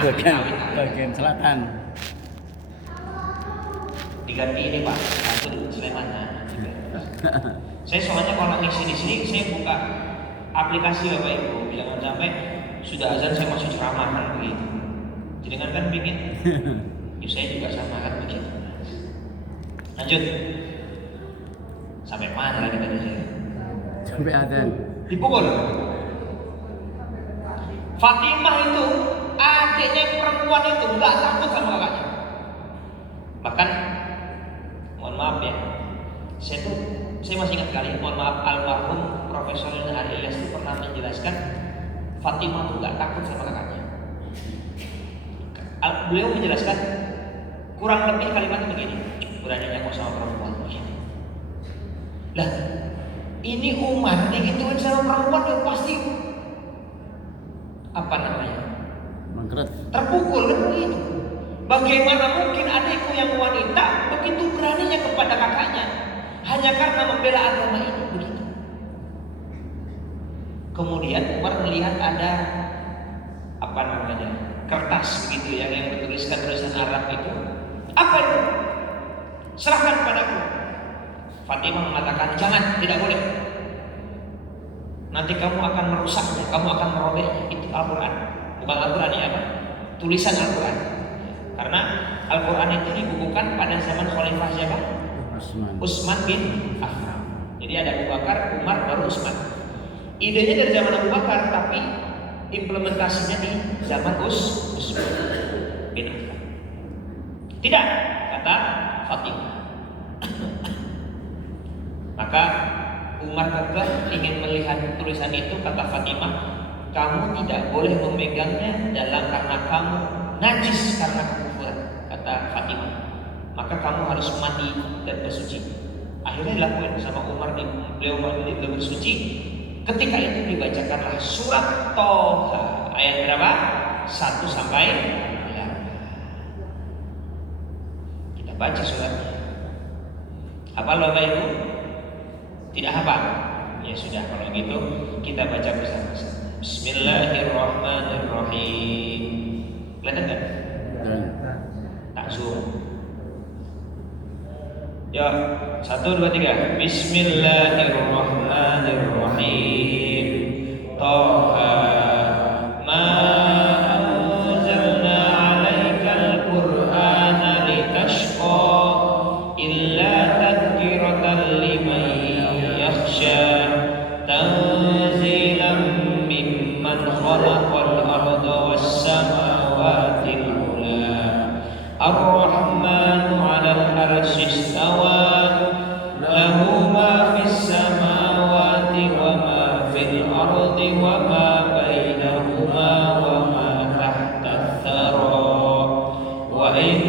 bagian selatan. Diganti ini Pak, Abdul Sulaiman. Saya soalnya kalau ngisi di sini saya buka aplikasi Bapak Ibu, jangan sampai sudah azan saya masih ceramah kan begitu. Jadi kan bikin, ya saya juga sama kan begitu. Lanjut. Sampai mana lagi tadi saya? Sampai azan. Dipukul. Fatimah itu adiknya yang perempuan itu nggak takut sama kakaknya. Bahkan, mohon maaf ya, saya masih ingat kali, mohon maaf, almarhum Profesor Ari Ilyas itu pernah menjelaskan Fatimah itu nggak takut sama kakaknya. Beliau menjelaskan kurang lebih kalimatnya begini, beraninya kok sama perempuan begini. Lah, ini Umar digituin sama perempuan yang pasti apa namanya? Mangkret. Terpukul kan begitu. Bagaimana mungkin adikku yang wanita begitu beraninya kepada kakaknya hanya karena membela agama ini begitu. Kemudian Umar melihat ada apa namanya? Kertas begitu yang bertuliskan tulisan Arab itu. Apa itu? Serahkan padaku. Fatimah mengatakan, jangan, tidak boleh. Nanti kamu akan merusaknya, kamu akan merobeknya. Itu Al-Quran. Bukan Al-Quran ya apa? Tulisan Al-Quran. Karena Al-Quran itu dibukukan pada zaman Khalifah siapa? Utsman bin Affan. Jadi ada Abu Bakar, Umar, baru Utsman. Idenya dari zaman Abu Bakar, tapi implementasinya di zaman Utsman bin Affan. Tidak, kata Fatimah. Maka Umar kekeh ingin melihat tulisan itu, kata Fatimah, kamu tidak boleh memegangnya karena kamu najis karena kekufuran, kata Fatimah. Maka kamu harus mandi dan bersuci. Akhirnya dilakukan sama Umar, beliau mandi dan bersuci. Ketika itu dibacakanlah surat Toha ayat berapa? 1 sampai 8. Kita baca suratnya. Hafal Bapak Ibu? Tidak hafal? Ya sudah, kalau gitu kita baca bersama-sama. Bismillahirrahmanirrahim. Kelihatan kan? Tak zoom. Ya, 1, 2, 3. Bismillahirrahmanirrahim. Toha ma anzalna 'alaikal qur'ana litashqa illa tadhkiratan liman yakhsha tanzilan mimman khalaqal arda was samawati al-ula ar-rahmanu 'alal arsy istawa lahu ma fis samawati wa ma fil ardi wa ma bainahuma wa ma tahta ath-thara wa in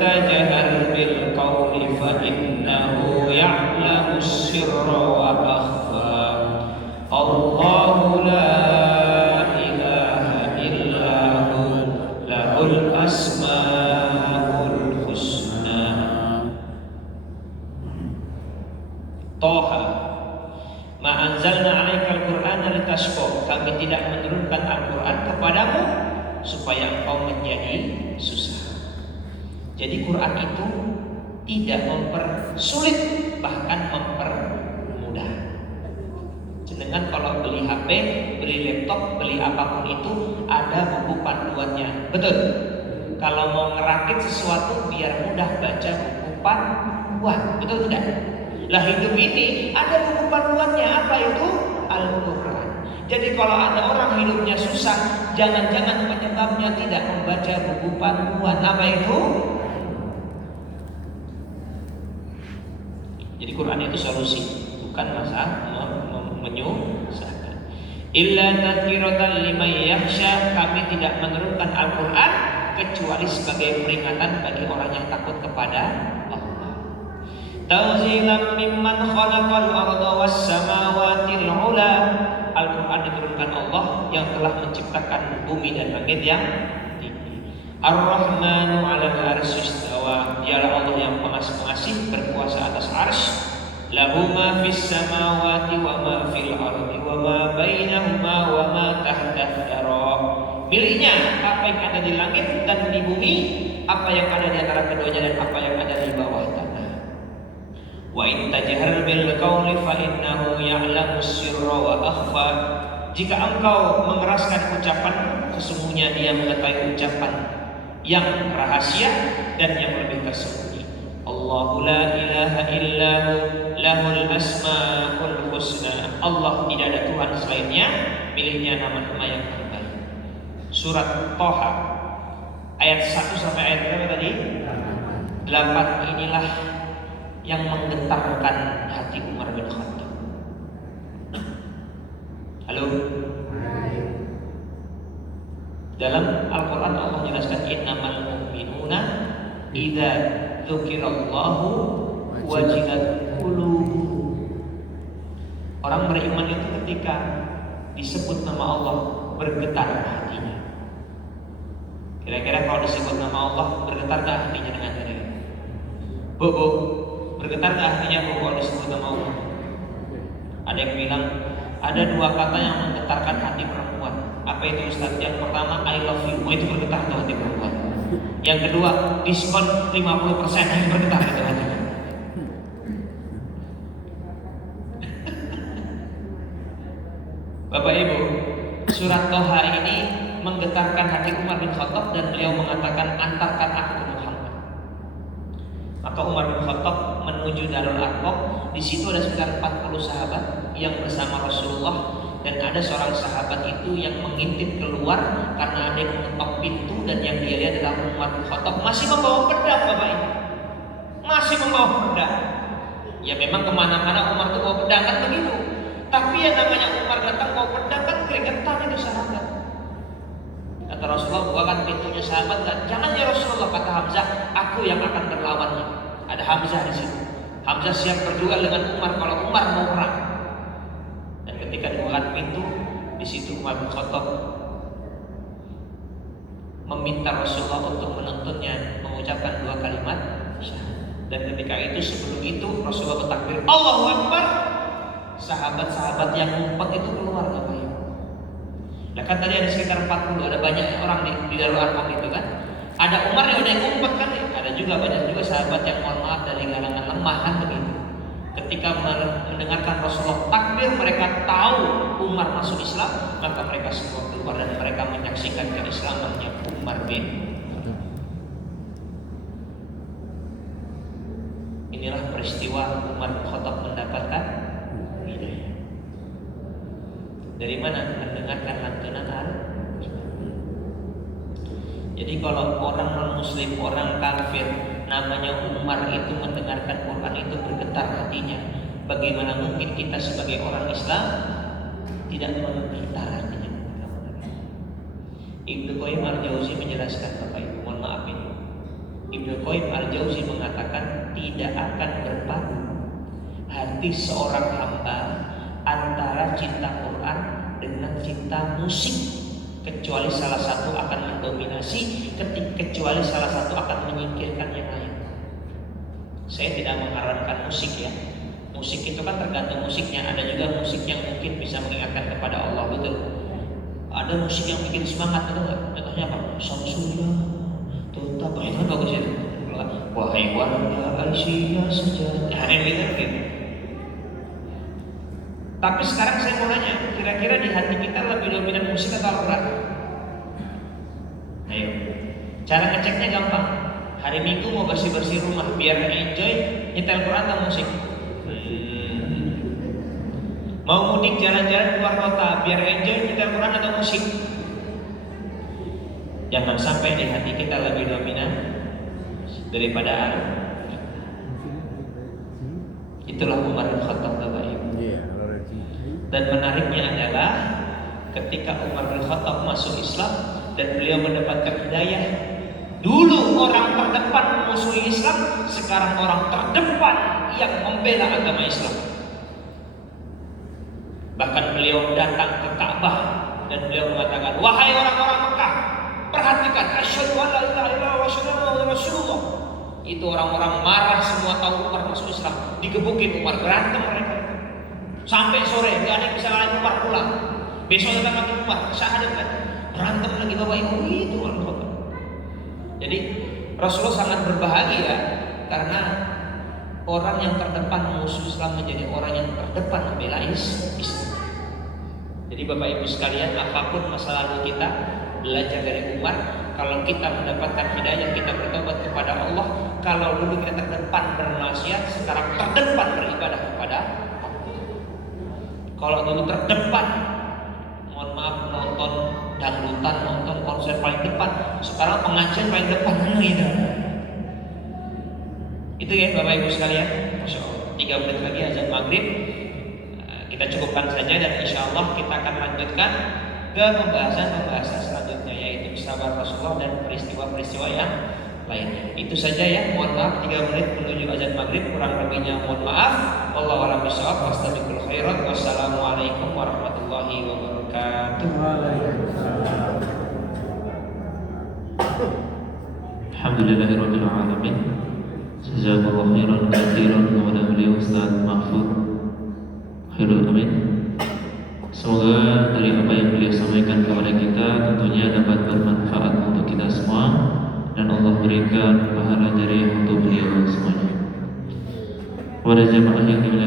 tajhar bil qawli fa innahu ya'lamu as-sirra wa akhfa Allahu la ilaha illa hu lahul asmaul husna. Toha ma anzalna 'alaikal qur'ana litashqa, kami tidak menurunkan Al-Qur'an kepadamu supaya engkau menjadi susah. Jadi Quran itu tidak mempersulit, bahkan mempermudah. Jenengan kalau beli HP, beli laptop, beli apapun itu ada buku panduannya, betul? Kalau mau ngerakit sesuatu biar mudah, baca buku panduan, betul tidak? Lah hidup ini ada buku panduannya, apa itu? Al-Quran. Jadi kalau ada orang hidupnya susah, jangan-jangan penyebabnya tidak membaca buku panduan, apa itu? Jadi Quran itu solusi, bukan masalah menyusahkan. Illa tadhkiratan liman yakhsha, kami tidak menurunkan Al-Quran kecuali sebagai peringatan bagi orang yang takut kepada Allah. Tanzilan mimman khalaqal arda was samawati al-ula. Al-Quran diturunkan Allah yang telah menciptakan bumi dan langit yang tinggi. Ar-Rahmanu 'alal arsy istawa, dialah Allah yang pengasih berkuasa atas arsy. Lahu ma fis samawati wa ma fil ardi wa ma bainahuma wa ma tahta ath-thara. miliknya apa yang ada di langit dan di bumi, apa yang ada di antara keduanya dan apa yang ada di bawah tanah. Wa in tajhar bil qawli fa innahu ya'lamu sirra wa akhfa. Jika engkau mengeraskan ucapan, sesungguhnya dia mengetahui ucapan yang rahasia dan yang lebih tersembunyi. Allahu la ilaha illahu lahul asmaul husna. Allah tidak ada Tuhan selainnya, miliknya nama-nama yang terbaik. Surat Thaha ayat 1 sampai ayat berapa tadi? 8. Inilah yang menggetarkan hati Umar bin Khattab. Halo. Dalam Al-Quran Allah menjelaskan innamal mu'minuna idza dzukirallahu wajilat qulubuhum. Orang beriman itu ketika disebut nama Allah bergetar hatinya. Kira-kira kalau disebut nama Allah bergetar gak hatinya dengan diri? Bu, bergetar gak hatinya bu kalau disebut nama Allah? Ada yang bilang ada 2 kata yang menggetarkan hati perempuan. Apa itu Ustaz? Yang pertama I love you. Oh, itu bergetar tuh hati perempuan. Yang kedua diskon 50%. Yang bergetar itu hati. Bapak Ibu, surat Thaha ini menggetarkan hati Umar bin Khattab dan beliau mengatakan antarkan aku ke Muhammad. Maka Umar bin Khattab menuju Darul Arqam. Di situ ada sekitar 40 sahabat yang bersama Rasulullah dan ada seorang sahabat itu yang mengintip keluar karena ada yang mengetok pintu dan yang dia lihat adalah Umar bin Khattab masih membawa pedang, Bapak Ibu. Masih membawa pedang. Ya memang kemana-mana Umar itu bawa pedang kan begitu. Tapi yang namanya Umar datang bawa pedang kan keringetan itu sahabat. Kata Rasulullah, bukakan pintunya sahabat kan. Jangan ya Rasulullah, kata Hamzah, aku yang akan berlawannya. Ada Hamzah di situ. Hamzah siap berduel dengan Umar kalau Umar mau perang. Dan ketika dibukakan pintu, di situ Umar bin Khattab meminta Rasulullah untuk menuntunnya mengucapkan 2 kalimat syahadat. Dan ketika itu sebelum itu Rasulullah bertakbir Allahu Akbar. Sahabat-sahabat yang ngumpet itu keluar Bapak Ibu. Nah kan tadi ada sekitar 40, ada banyak orang di Darul Arqam itu kan. Ada Umar yang udah ngumpet kan, ada juga banyak juga sahabat yang mohon maaf dari kalangan lemah kan begitu. Ketika mendengarkan Rasulullah takbir, mereka tahu Umar masuk Islam, maka mereka semua keluar dan mereka menyaksikan keislamannya Umar bin. Inilah peristiwa Umar bin Khattab mendapatkan hidayah. Dari mana? Mendengarkan lantunan Al-Quran. Jadi kalau orang non-muslim, orang kafir namanya Umar itu mendengarkan Quran itu bergetar hatinya. Bagaimana mungkin kita sebagai orang Islam tidak bergetar hatinya? Ibnu Qayyim Al-Jauzi menjelaskan Bapak Ibu, mohon maaf ini. Ibnu Qayyim Al-Jauzi mengatakan tidak akan berpadu hati seorang hamba antara cinta Quran dengan cinta musik, kecuali salah satu akan mendominasi, kecuali salah satu akan menyingkirkan yang lain. Saya tidak mengharamkan musik ya. Musik itu kan tergantung musiknya. Ada juga musik yang mungkin bisa mengingatkan kepada Allah, betul. Ada musik yang bikin semangat, betul nggak? Contohnya apa? Samsuya, tetap itu kan bagus ya. Wahai warga Aisyah saja. Nah, ini gitu. Tapi sekarang saya mau nanya, kira-kira di hati kita lebih dominan musik atau Al-Quran? Ayo, cara ngeceknya gampang. Hari Minggu mau bersih-bersih rumah biar enjoy, nyetel Quran atau musik? Mau mudik jalan-jalan keluar kota biar enjoy, nyetel Quran atau musik? Jangan sampai di hati kita lebih dominan daripada Al-Quran. Itulah Umar bin Khattab, Bapak Ibu. Dan menariknya adalah ketika Umar bin Khattab masuk Islam dan beliau mendapatkan hidayah, dulu orang terdepan memusuhi Islam, sekarang orang terdepan yang membela agama Islam. Bahkan beliau datang ke Ka'bah dan beliau mengatakan, wahai orang-orang Mekah, perhatikan, asyhadu an la ilaha illallah wa asyhadu anna muhammadar rasulullah. Itu orang-orang marah, semua tahu Umar masuk Islam, digebukin Umar, berantem mereka. Sampai sore, gak ada yang bisa ngalahin Umar pulang. Besok datang lagi Umar, syahadat kan. berantem lagi Bapak Ibu itu malah. Jadi Rasulullah sangat berbahagia karena orang yang terdepan musuh Islam menjadi orang yang terdepan membela Islam. Jadi Bapak Ibu sekalian, apapun masa lalu kita, belajar dari Umar. Kalau kita mendapatkan hidayah, kita bertobat kepada Allah. Kalau dulu kita terdepan bermaksiat, sekarang terdepan beribadah kepada Allah. Kalau dulu terdepan, mohon maaf, nonton dangdutan, nonton konser paling depan, sekarang pengajian paling depan gitu. Itu ya Bapak Ibu sekalian. Masya Allah, 3 menit lagi azan maghrib. Kita cukupkan saja dan insya Allah kita akan lanjutkan ke pembahasan selanjutnya, yaitu sahabat Rasulullah dan peristiwa-peristiwa yang lainnya. Itu saja ya, mohon maaf 3 menit menuju azan maghrib, kurang lebihnya mohon maaf. Wallahu a'lam bishawab. Wastabiqul khairat. Wassalamualaikum warahmatullahi wabarakatuh. Alhamdulillahirabbil alamin. Jazakallahu khairan katsiran kepada beliau Ustaz Mahfud Khairul Amin. Semoga dari apa yang beliau sampaikan kepada kita tentunya dapat bermanfaat untuk kita semua dan Allah berikan pahala jariah untuk beliau semuanya. Kepada jamaah yang dimuliakan